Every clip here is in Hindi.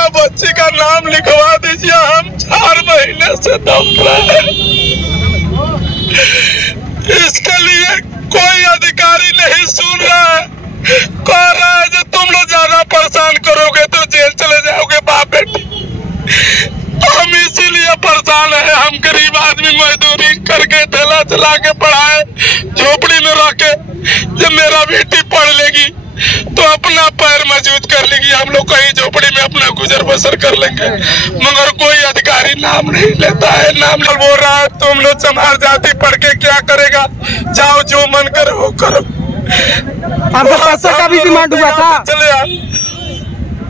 मेरा बच्ची का नाम लिखवा दीजिए, हम 4 महीने से दौड़ रहे हैं। इसके लिए कोई अधिकारी नहीं सुन रहा है, कह रहा है जो तुम लोग ज्यादा परेशान करोगे तो जेल चले जाओगे बाप बेटी। हम इसीलिए परेशान है, हम गरीब आदमी मजदूरी करके ठेला चला के पढ़ाए, झोपड़ी में रह के। जब मेरा बेटी पढ़ लेगी तो अपना पैर मजबूत कर लेगी, हम लोग कहीं झोपड़ी में अपना गुजर बसर कर लेंगे। मगर कोई अधिकारी नाम नहीं लेता है, नाम बोल रहा है तुम लोग चमार जाति पढ़ के क्या करेगा, जाओ जो मन करे वो करो। आपका पैसा का भी डिमांड हुआ था? चले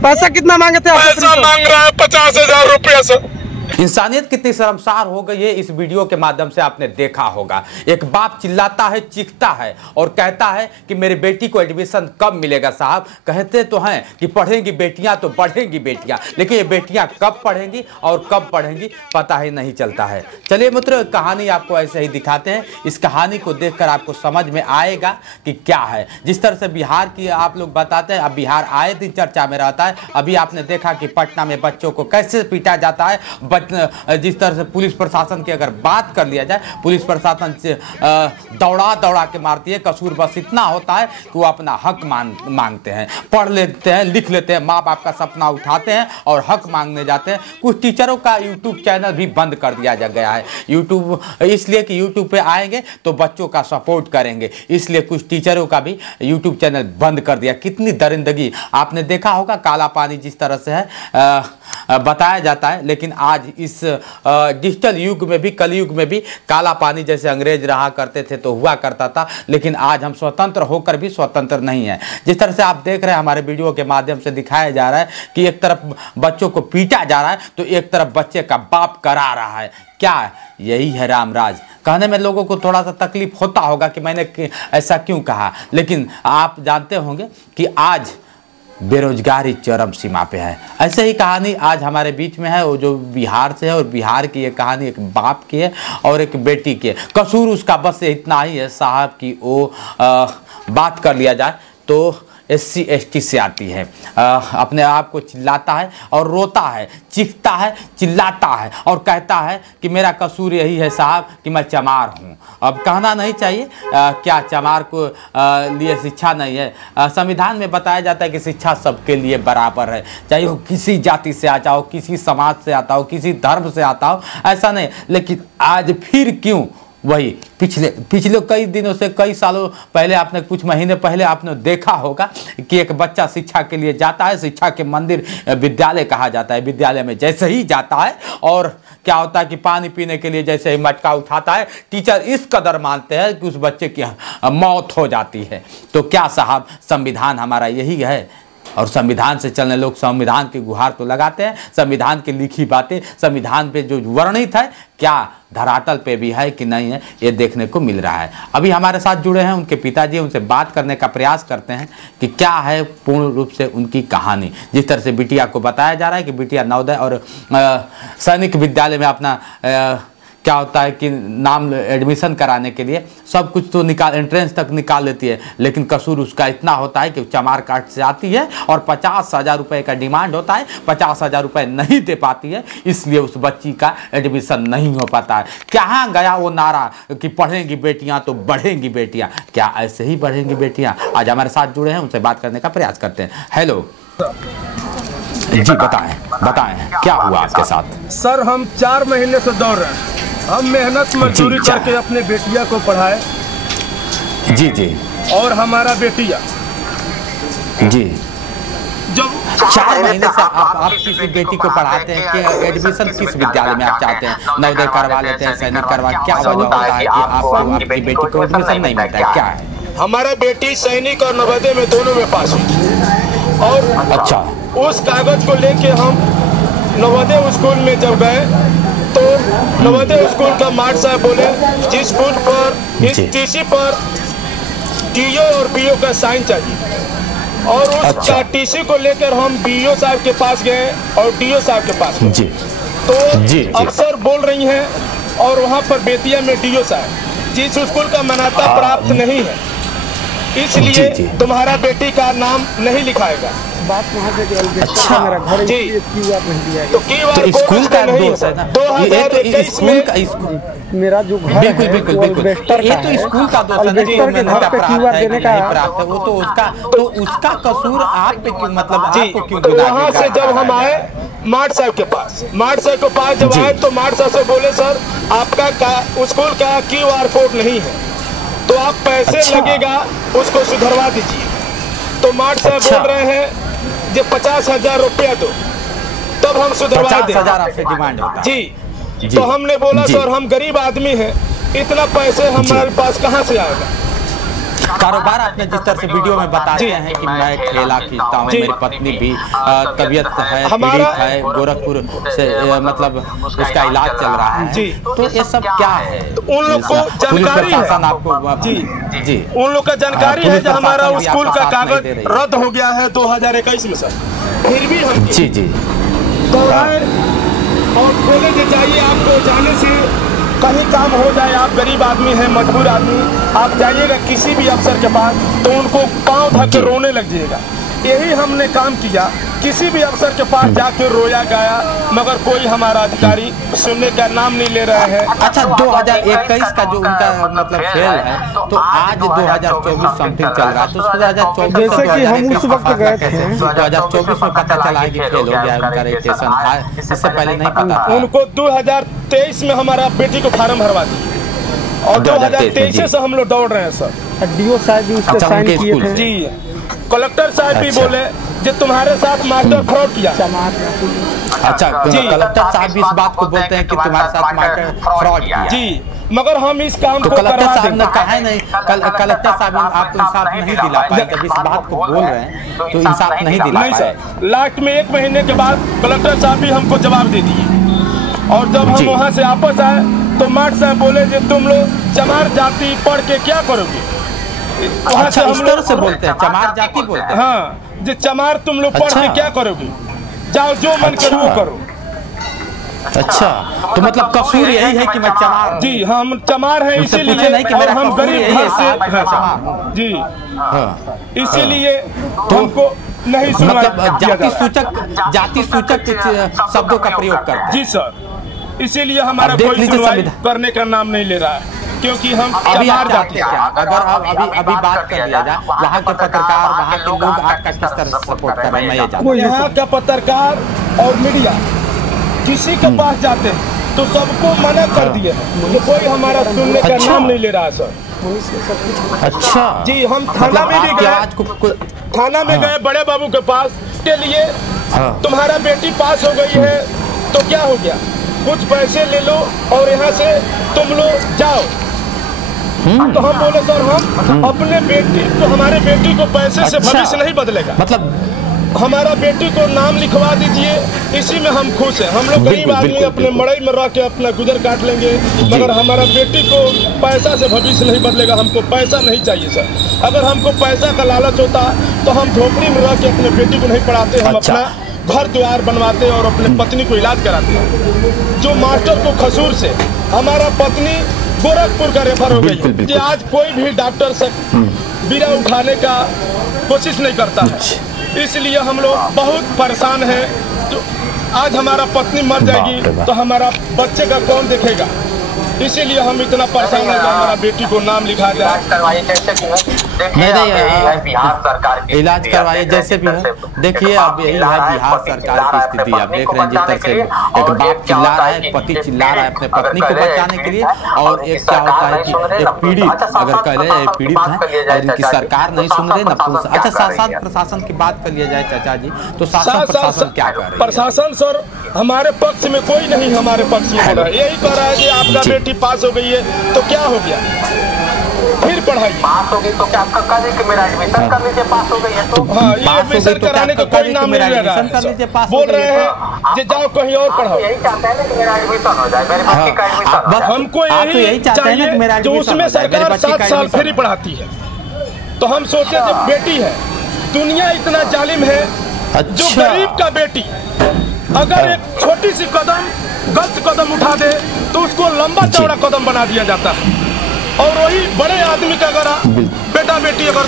पैसा कितना मांगे थे? पैसा मांग रहा है 50,000 रुपया सर। इंसानियत कितनी शर्मसार हो गई है, इस वीडियो के माध्यम से आपने देखा होगा। एक बाप चिल्लाता है, चीखता है और कहता है कि मेरी बेटी को एडमिशन कब मिलेगा साहब। कहते तो हैं कि पढ़ेंगी बेटियां तो बढ़ेंगी बेटियां, लेकिन ये बेटियां कब पढ़ेंगी और कब पढ़ेंगी पता ही नहीं चलता है। चलिए मित्रों, कहानी आपको ऐसे ही दिखाते हैं। इस कहानी को देखकर आपको समझ में आएगा कि क्या है। जिस तरह से बिहार की आप लोग बताते हैं, अब बिहार आए दिन चर्चा में रहता है। अभी आपने देखा कि पटना में बच्चों को कैसे पीटा जाता है। जिस तरह से पुलिस प्रशासन की अगर बात कर लिया जाए, पुलिस प्रशासन से दौड़ा दौड़ा के मारती है। कसूर बस इतना होता है कि वो अपना हक मांगते हैं, पढ़ लेते हैं, लिख लेते हैं, माँ बाप का सपना उठाते हैं और हक मांगने जाते हैं। कुछ टीचरों का यूट्यूब चैनल भी बंद कर दिया गया है। यूट्यूब इसलिए कि यूट्यूब पे आएंगे तो बच्चों का सपोर्ट करेंगे, इसलिए कुछ टीचरों का भी यूट्यूब चैनल बंद कर दिया। कितनी दरिंदगी आपने देखा होगा। काला पानी जिस तरह से है बताया जाता है, लेकिन आज इस डिजिटल युग में भी, कलयुग में भी काला पानी जैसे अंग्रेज रहा करते थे तो हुआ करता था। लेकिन आज हम स्वतंत्र होकर भी स्वतंत्र नहीं है। जिस तरह से आप देख रहे हैं, हमारे वीडियो के माध्यम से दिखाया जा रहा है कि एक तरफ बच्चों को पीटा जा रहा है तो एक तरफ बच्चे का बाप करा रहा है। क्या यही है रामराज? कहने में लोगों को थोड़ा सा तकलीफ होता होगा कि मैंने ऐसा क्यों कहा, लेकिन आप जानते होंगे कि आज बेरोजगारी चरम सीमा पे है। ऐसे ही कहानी आज हमारे बीच में है, वो जो बिहार से है, और बिहार की ये कहानी एक बाप की है और एक बेटी की है। कसूर उसका बस इतना ही है साहब कि वो बात कर लिया जाए तो SC ST से आती है, अपने आप को चिल्लाता है और रोता है, चीखता है, चिल्लाता है और कहता है कि मेरा कसूर यही है साहब कि मैं चमार हूँ। अब कहना नहीं चाहिए क्या चमार को लिए शिक्षा नहीं है? संविधान में बताया जाता है कि शिक्षा सबके लिए बराबर है, चाहे वो किसी जाति से आता हो, किसी समाज से आता हो, किसी धर्म से आता हो, ऐसा नहीं। लेकिन आज फिर क्यों वही पिछले कई दिनों से, कई सालों पहले, आपने कुछ महीने पहले आपने देखा होगा कि एक बच्चा शिक्षा के लिए जाता है। शिक्षा के मंदिर विद्यालय कहा जाता है। विद्यालय में जैसे ही जाता है और क्या होता है कि पानी पीने के लिए जैसे ही मटका उठाता है, टीचर इस कदर मानते हैं कि उस बच्चे की मौत हो जाती है। तो क्या साहब संविधान हमारा यही है? और संविधान से चलने लोग संविधान की गुहार तो लगाते हैं। संविधान की लिखी बातें, संविधान पे जो वर्णित है, क्या धरातल पे भी है कि नहीं है, ये देखने को मिल रहा है। अभी हमारे साथ जुड़े हैं उनके पिताजी, उनसे बात करने का प्रयास करते हैं कि क्या है पूर्ण रूप से उनकी कहानी। जिस तरह से बिटिया को बताया जा रहा है कि बिटिया नवोदय और सैनिक विद्यालय में अपना क्या होता है कि नाम एडमिशन कराने के लिए सब कुछ तो एंट्रेंस तक निकाल लेती है, लेकिन कसूर उसका इतना होता है कि चमार काट से आती है और 50,000 रुपये का डिमांड होता है। 50,000 रुपये नहीं दे पाती है, इसलिए उस बच्ची का एडमिशन नहीं हो पाता है। कहाँ गया वो नारा कि पढ़ेंगी बेटियां तो बढ़ेंगी बेटियां? क्या ऐसे ही बढ़ेंगी बेटियां? आज हमारे साथ जुड़े हैं, उनसे बात करने का प्रयास करते हैं। हेलो जी, बताएं क्या हुआ आपके साथ? सर हम 4 महीने से दौड़ रहे हैं। हम मेहनत मजदूरी करके अपने बेटिया को पढ़ाए। जी। और हमारा बेटिया जी जो 4 महीने से आप किसी बेटी को पढ़ाते हैं कि एडमिशन किस विद्यालय में आप चाहते हैं? नवोदय करवा लेते हैं, सैनिक करवा, क्या वजह होता है कि आपको आपकी बेटी को एडमिशन नहीं मिलता है? क्या है? हमारा बेटी सैनिक और नवोदय में दोनों में पास हुई और अच्छा, उस कागज को लेके हम नवोदय स्कूल में जब गए तो नवोदय स्कूल का मार्ट साहब बोले जिस स्कूल पर इस टीसी पर DO और BO का साइन चाहिए, और उस टीसी को लेकर हम BO साहब के पास गए और DO साहब के पास गए। तो अफसर बोल रही हैं और वहाँ पर बेतिया में DO साहब जिस स्कूल का मान्यता प्राप्त नहीं है इसलिए तुम्हारा बेटी का नाम नहीं लिखाएगा। बात वहाँ से अच्छा मेरा घर जी। QR नहीं दिया तो QR स्कूल का नहीं दोस्त है ना, ये तो 2021 स्कूल में का स्कूल मेरा जो घर बिल्कुल है, बिल्कुल वो बिल्कुल अल्बेस्टर ये का तो है। स्कूल का दोस्त है ना कि अल्बेस्टर के उन्होंने घर पे अपराध QR है देने कि का नहीं अपराध है, वो तो उसका कसूर आप पे क्यों, मतलब जी। आपको क्यों तो गुनाह वहाँ से जब हम आए मार्ट साहब के पास, जब जी। आए तो मार्ट साहब से बोले सर आपका स्कूल का QR कोड नहीं है, तो आप पैसे अच्छा। लगेगा उसको सुधरवा दीजिए। तो मार्ट साहब अच्छा। बोल रहे हैं जो 50,000 रुपया दो तब हम सुधरवा दें। 50,000 आपसे डिमांड होता है। जी। तो हमने बोला जी। सर हम गरीब आदमी हैं, इतना पैसे हमारे पास कहाँ से आएगा। कारोबार आपने जिस तरह से वीडियो में बताते हैं कि मैं ठेला खींचता हूँ, मेरी पत्नी भी तबीयत है, पीड़ित है, गोरखपुर से मतलब उसका इलाज चल रहा है जी। तो ये सब क्या है? उन लोग को पुलिस जानकारी है प्रशासन आपको जी उन लोग का जानकारी है पुलिस जो हमारा प्रशासन भी स्कूल आपका का साथ नहीं कागज दे रही है। रद्द हो गया है 2021 में सर, फिर भी हम जी दौड़ाए और बोले कि जाइए, आपको जाने से कहीं काम हो जाए, आप गरीब आदमी हैं, मजबूर आदमी, आप जाइएगा किसी भी अफसर के पास तो उनको पाँव धक के रोने लग जाइएगा। यही हमने काम किया, किसी भी अफसर के पास जाके रोया गया, मगर कोई हमारा अधिकारी सुनने का नाम नहीं ले रहे हैं। अच्छा 2021 का जो उनका मतलब फेल है, तो आज 2024 समथिंग चल रहा है, तो 2024 जैसे कि हम उस वक्त गए थे 2024 में पता चला है कि फेल हो गया है, उनका रजिस्ट्रेशन था, इससे पहले नहीं पता था। उनको 2023 में हमारा बेटी को फार्म भरवा दिया और 2023 से हम लोग दौड़ रहे हैं सर। DO साहब भी उसको अच्छा, साइन उनके किए स्कूल थे। जी, कलेक्टर साहब भी अच्छा। बोले जो तुम्हारे साथ मास्टर फ्रॉड किया। अच्छा कलेक्टर साहब भी इस बात को बोलते हैं कि तुम्हारे साथ मास्टर फ्रॉड किया। जी, मगर हम इस काम तो को कलेक्टर करवा साहब ने देंगे। कहा नहीं, कलेक्टर साहब आपको इंसाफ नहीं दिला पाए, जब इस बात को बोल रहे हैं तो इंसाफ नहीं दिला नहीं पाए। सर, लास्ट में 1 महीने के बाद कलेक्टर साहब भी हमको जवाब दे दिए और जब हम जी। वहाँ से वापस आए तो मार्ट साहब बोले जो तुम लोग चमार जाति पढ़ के क्या करोगे। वहाँ अच्छा हम इस लोग- तरह से बोलते हैं, चमार जाति बोलते हैं। हाँ, जो चमार तुम लोग पढ़ अच्छा। के क्या करोगे, जाओ जो मन करे वो करो। अच्छा तो मतलब कसूर यही है कि मैं चमार हूं। जी, हम चमार हैं उनसे इसीलिए, पूछे नहीं कि और मेरा हम कसूर गरीब यही घर है से साहब कि मैं हैं। चमार हूं। जी, हाँ। इसीलिए तो हमको नहीं सुनवाई मतलब किया जा जाति सूचक शब्दों का प्रयोग करते हैं। जी सर, इसीलिए हमारा अब देख कोई लीजिए सुनवाई संविधान। करने का नाम नहीं ले रहा है, क्योंकि हम अभी चमार आप जाति चाहते हैं क्या? अगर अभी बात कर दिया जाए, वहाँ के पत्रकार, वहाँ के लोग आपका किस तरह से सपोर्ट कर रहे हैं, मैं ये जानता हूं। यहाँ का पत्रकार और मीडिया किसी के पास जाते हैं तो सबको मना कर दिए हैं, तो कोई हमारा सुनने का अच्छा। नाम नहीं ले रहा है सर। अच्छा जी, हम थाना मतलब में भी आपकी गए, आवाज को थाना में हाँ। गए बड़े बाबू के पास के लिए, हाँ। तुम्हारा बेटी पास हो गई है तो क्या हो गया, कुछ पैसे ले लो और यहाँ से तुम लोग जाओ। तो हम बोले सर हम अपने बेटी को, हमारे बेटी को पैसे से अच्छा। भविष्य नहीं बदलेगा, मतलब हमारा बेटी को नाम लिखवा दीजिए, इसी में हम खुश हैं। हम लोग गरीब बिल्कुल, आदमी बिल्कुल, अपने बिल्कुल। मड़ई में रह के अपना गुजर काट लेंगे, मगर हमारा बेटी को पैसा से भविष्य नहीं बदलेगा। हमको पैसा नहीं चाहिए सर, अगर हमको पैसा का लालच होता तो हम झोपड़ी में रह के अपने बेटी को नहीं पढ़ाते, हम अच्छा। अपना घर द्वार बनवाते और अपने पत्नी को इलाज कराते। जो मास्टर को खसूर से हमारा पत्नी गोरखपुर का रेफर हो बिल्कुल, गई, बिल्कुल। कि आज कोई भी डॉक्टर से बीड़ा उठाने का कोशिश नहीं करता है। इसलिए हम लोग बहुत परेशान हैं। तो आज हमारा पत्नी मर बाप रे जाएगी बाप। तो हमारा बच्चे का कौन देखेगा, इसीलिए हम इतना परेशान हैं कि हमारा बेटी को नाम लिखा जाए। करवाइए जैसे भी है। देखिए नहीं, अब यही है बिहार सरकार की इलाज स्थिति। करवाइए जैसे भी है। देखिए अब यही है बिहार सरकार की स्थिति, आप देख रहे हैं जिस तरह से एक बाप चिल्ला रहा है, पति चिल्ला रहा है अपने पत्नी को बचाने के लिए, और एक क्या होता है कि एक पीड़ित अगर कह ले पीड़ित है और इनकी सरकार नहीं सुन रही ना। अच्छा शासन प्रशासन की बात कर लिया जाए चाचा जी, तो शासन प्रशासन क्या कर रही है? प्रशासन सर हमारे पक्ष में कोई नहीं, हमारे पक्ष में बोल रहा है, यही कह रहा है कि आपका जी। बेटी पास हो गई है तो क्या हो गया, फिर पढ़ाई। पास हो गई तो क्या आपका कह कि मेरा एडमिशन कर लीजिए, पास हो गई है तो हाँ, ये पास हो गई एडमिशन तो क्या कराने का कर कोई दी नाम कि मेरा नहीं ले रहा एडमिशन कर लीजिए, है। पास हो बोल गई रहे है हैं कि जाओ कहीं और पढ़ाओ। यही चाहते हैं ना कि मेरा एडमिशन हो जाए, मेरे बच्चे का एडमिशन हो जाए। हमको आप तो यही चाहते हैं ना कि मेरा चाहिए जो एडमिशन उसमें हो जाए, मेरे सरकार बच्चे का 7 साल एडमिशन फ्री पढ़ाती है। तो हम सोचे जब बेटी है, दुनिया इतना जालिम है, जो अच्छा। गरीब का बेटी अगर एक छोटी सी कदम गलत कदम उठा दे तो उसको लंबा चौड़ा कदम बना दिया जाता है। और वही बड़े आदमी का अगर बेटा बेटी अगर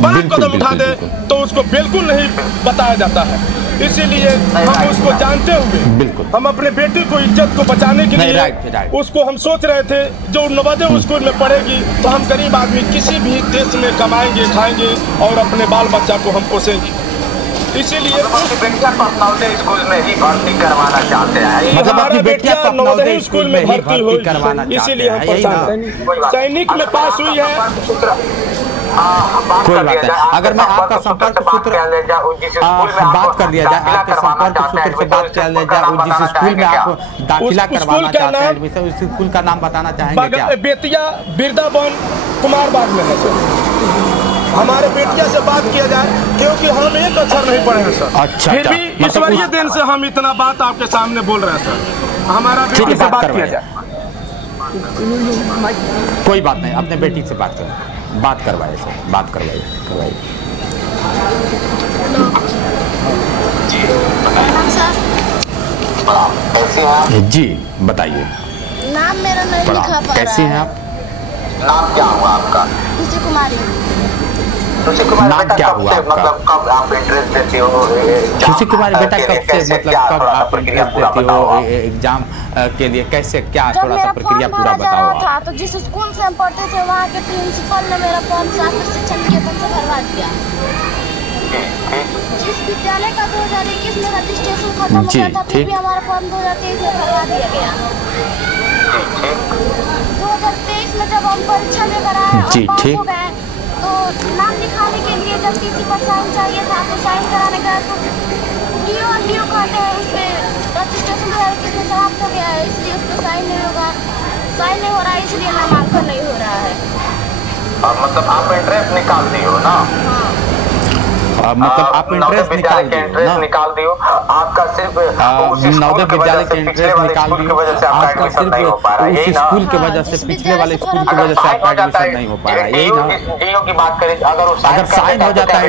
बड़ा कदम उठा दे तो उसको बिल्कुल नहीं बताया जाता है। इसीलिए हम उसको जानते हुए हम अपने बेटी को इज्जत को बचाने के लिए उसको हम सोच रहे थे जो नवोदय स्कूल में पढ़ेगी तो हम गरीब आदमी किसी भी देश में कमाएंगे खाएंगे और अपने बाल बच्चा को हम पोसेंगे। इसीलिए नवोदय स्कूल में ही भर्ती करवाना चाहते हैं। हमारी बेटियां नवोदय स्कूल में भर्ती हुई, इसीलिए हम परेशान। सैनिक में पास हुई है, कोई बात है। अगर मैं आपका संपर्क सूत्र बात कर दिया जाए, आपके संपर्क सूत्र से बात कर लिया जाए, जिस स्कूल में आप दाखिला करवाना चाहते हैं एडमिशन, उस स्कूल का नाम बताना चाहेंगे क्या? बेतिया बिरदावन कुमार बाग में है सर। हमारे बेटिया से बात किया जाए क्योंकि हम एक अक्षर नहीं पढ़े हैं सर। अच्छा, फिर भी ईश्वरीय दिन से हम इतना बात आपके सामने बोल रहे हैं सर। हमारा बेटी से बात किया जाए। कोई बात नहीं, अपने बेटी से बात करें, बात करवाइए सर, बात करवाइए। जी बताइए। नाम मेरा नहीं लिखा पा रहा है। कैसी हैं आप? नाम क्या हुआ आपका? खुशी कुमारी। नाम क्या हुआ आपका? मतलब कब आप इंटरेस्ट देती हो? खुशी कुमारी बेटा कब से, मतलब कब आप इंटरेस्ट देती हो एग्जाम के लिए? कैसे क्या, थोड़ा सा प्रक्रिया पूरा बताओ था। तो जिस स्कूल से हम पढ़ते थे वहाँ के प्रिंसिपल ने मेरा फॉर्म शास्त्र शिक्षा निकेतन से भरवा दिया। जिस विद्यालय का 2021 में रजिस्ट्रेशन खत्म हो गया था, फिर भी हमारा फॉर्म 2023 में भरवा दिया गया। 2023 में जब हम परीक्षा देकर आए और पास हो गए तो नाम लिखाने के लिए जब किसी पर साइन चाहिए था तो साइन कराने गए तो डीओ कहते हैं उसमें रजिस्ट्रेशन 2021 में समाप्त हो गया है, इसलिए उस पर साइन नहीं होगा, साइन नहीं हो रहा है, इसलिए नामांकन नहीं हो रहा है। मतलब आप इंटरेस्ट निकाल दी हो ना? मतलब आप इंटरेस्ट निकाल दियो, आपका सिर्फ नवोदय विद्यालय के इंटरेस्ट निकाल दियो, आपका सिर्फ उस स्कूल के वजह से, पिछले वाले स्कूल की वजह से आपका एडमिशन नहीं हो पा रहा है, यही ना? डीओ की बात करें, अगर साइन हो जाता है,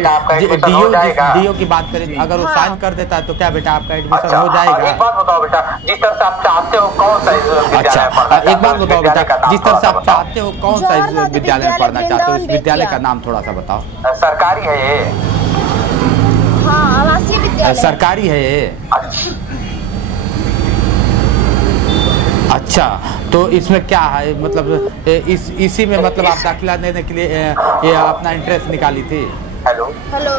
डीओ की बात करें, अगर वो साइन कर देता है तो क्या बेटा आपका एडमिशन हो जाएगा? एक बात बताओ बेटा, जिस तरह से आप चाहते हो कौन सा अच्छा, एक बात बताओ बेटा, जिस तरह से आप चाहते हो कौन सा विद्यालय में पढ़ना चाहते हो, इस विद्यालय का नाम थोड़ा सा बताओ। सरकारी है ये? हाँ, आवासीय विद्यालय सरकारी है ये। अच्छा, तो इसमें क्या है, मतलब इसी में मतलब आप दाखिला देने के लिए ये अपना इंटरेस्ट निकाली थी? हेलो हेलो,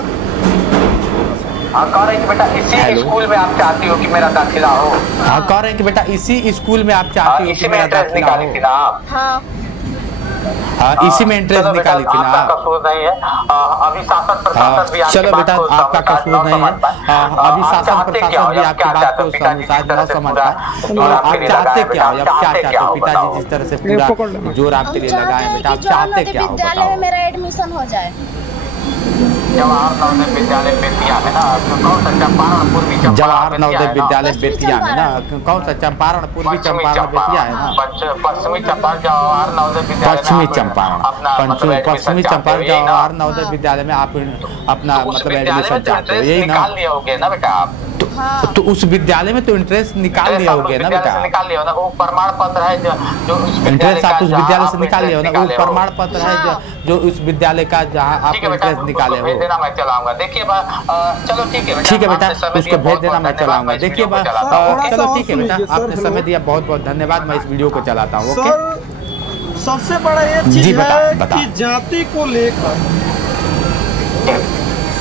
हाँ, कह रहे हैं कि बेटा इसी स्कूल में आप चाहती हो कि मेरा दाखिला हो? हाँ, कह रहे हैं कि बेटा इसी स्कूल में आप चाहती हो कि मेरा दाखिला हो? हाँ, इसी में इंटरेस्ट निकाली थी ना? आपका कसूर नहीं है, अभी शासन प्रशासन भी चलो बेटा, आपका कसूर नहीं है, अभी शासन प्रशासन भी आपकी बात को शायद न समझता है। आप चाहते क्या हो, आप क्या चाहते हो? पिताजी जिस तरह से पूरा जोर आपके लिए लगाए बेटा, आप चाहते क्या हो विद्यालय में मेरा एडमिशन हो जाए। जवाहर नवोदय विद्यालय बेतिया में ना, कौन सा चंपारण पूर्वी चंपारण? जवाहर नवोदय विद्यालय बेतिया में ना, कौन सा चंपारण पूर्वी चंपारण बेतिया है ना? पश्चिमी चंपारण जवाहर नवोदय विद्यालय, पश्चिमी चंपारण, पश्चिमी चंपारण जवाहर नवोदय विद्यालय में आप अपना मतलब एडमिशन चाहते हो, यही ना? निकाल लिया होगे ना बेटा आप? तो उस विद्यालय में तो इंटरेस्ट निकाल लिया होगे ना बेटा? निकाल लिया ना, वो प्रमाण पत्र है जो इंटरेस्ट आप उस विद्यालय से निकाल लिया हो ना, वो प्रमाण पत्र है जो उस विद्यालय का जहाँ आप इंटरेस्ट निकाले हो। मैं चलाऊंगा, देखिए चलो ठीक है बेटा, उसको भेज देना, मैं चलाऊंगा। देखिए चलो ठीक है बेटा, आपने समय दिया, बहुत बहुत धन्यवाद। मैं इस वीडियो को चलाता हूँ। ओके, सबसे बड़ा ये चीज है कि जाति को लेकर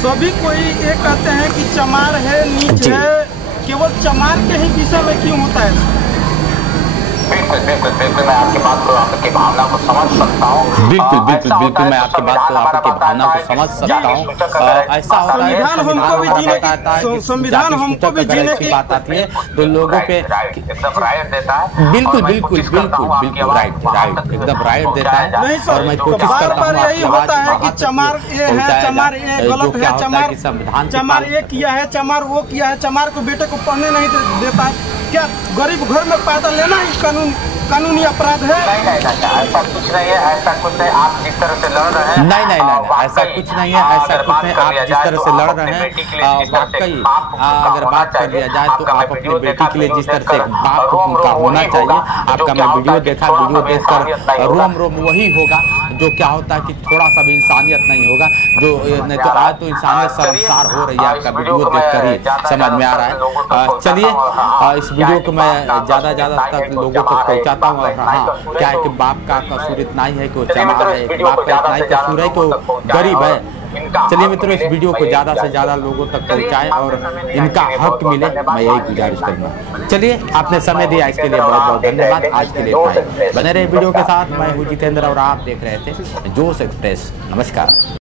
सभी कोई ये कहते हैं कि चमार है, नीच है, केवल चमार के ही विषय में क्यों होता है? बिल्कुल बिल्कुल बिल्कुल, मैं आपकी बात को, आपकी भावना को समझ सकता हूँ। बिल्कुल बिल्कुल बिल्कुल, मैं आपकी बात को, आपकी भावना को समझ सकता हूँ। ऐसा होता है, संविधान हमको भी जीने की बात आती है तो लोगों पे एकदम राइट देता है। बिल्कुल बिल्कुल बिल्कुल बिल्कुल राइट, एकदम राइट देता है। और मैं कोशिश करता हूँ यही होता है कि चमार ये है, चमार ये गलत है, चमार ये किया है, चमार वो किया है, चमार को बेटे को पढ़ने नहीं देता है। क्या गरीब घर में पैदा लेना ही कानूनी अपराध है? नहीं चाचा, ऐसा कुछ नहीं है, ऐसा कुछ नहीं। आप जिस तरह से लड़ रहे हैं, नहीं, ऐसा कुछ नहीं है, ऐसा कुछ नहीं। आप जिस तरह से लड़ रहे हैं, वाकई अगर बात कर लिया जाए तो आप अपनी बेटी के लिए जिस तरह से एक बाप का होना चाहिए, आपका मैं वीडियो देखा, वीडियो देखकर रोम रोम वही होगा जो क्या होता है कि थोड़ा सा भी इंसानियत नहीं होगा, जो नहीं तो आज तो इंसानियत शर्मसार हो रही है। आपका वीडियो देखकर ही समझ में आ रहा है। चलिए इस वीडियो को मैं ज़्यादा तक लोगों तक पहुँचाता हूँ। और हाँ, क्या है कि बाप का कसूर इतना ही है कि वो चमार है, बाप का इतना ही कसूर है कि वो गरीब है। चलिए मित्रों, इस वीडियो को ज़्यादा से ज़्यादा लोगों तक पहुँचाएं और इनका हक मिले, मैं यही गुजारिश करूँगा। चलिए, आपने समय दिया इसके लिए बहुत बहुत धन्यवाद। आज के लिए इतना ही। बने रहे वीडियो के साथ। मैं हूँ जितेंद्र और आप देख रहे थे जोश एक्सप्रेस। नमस्कार।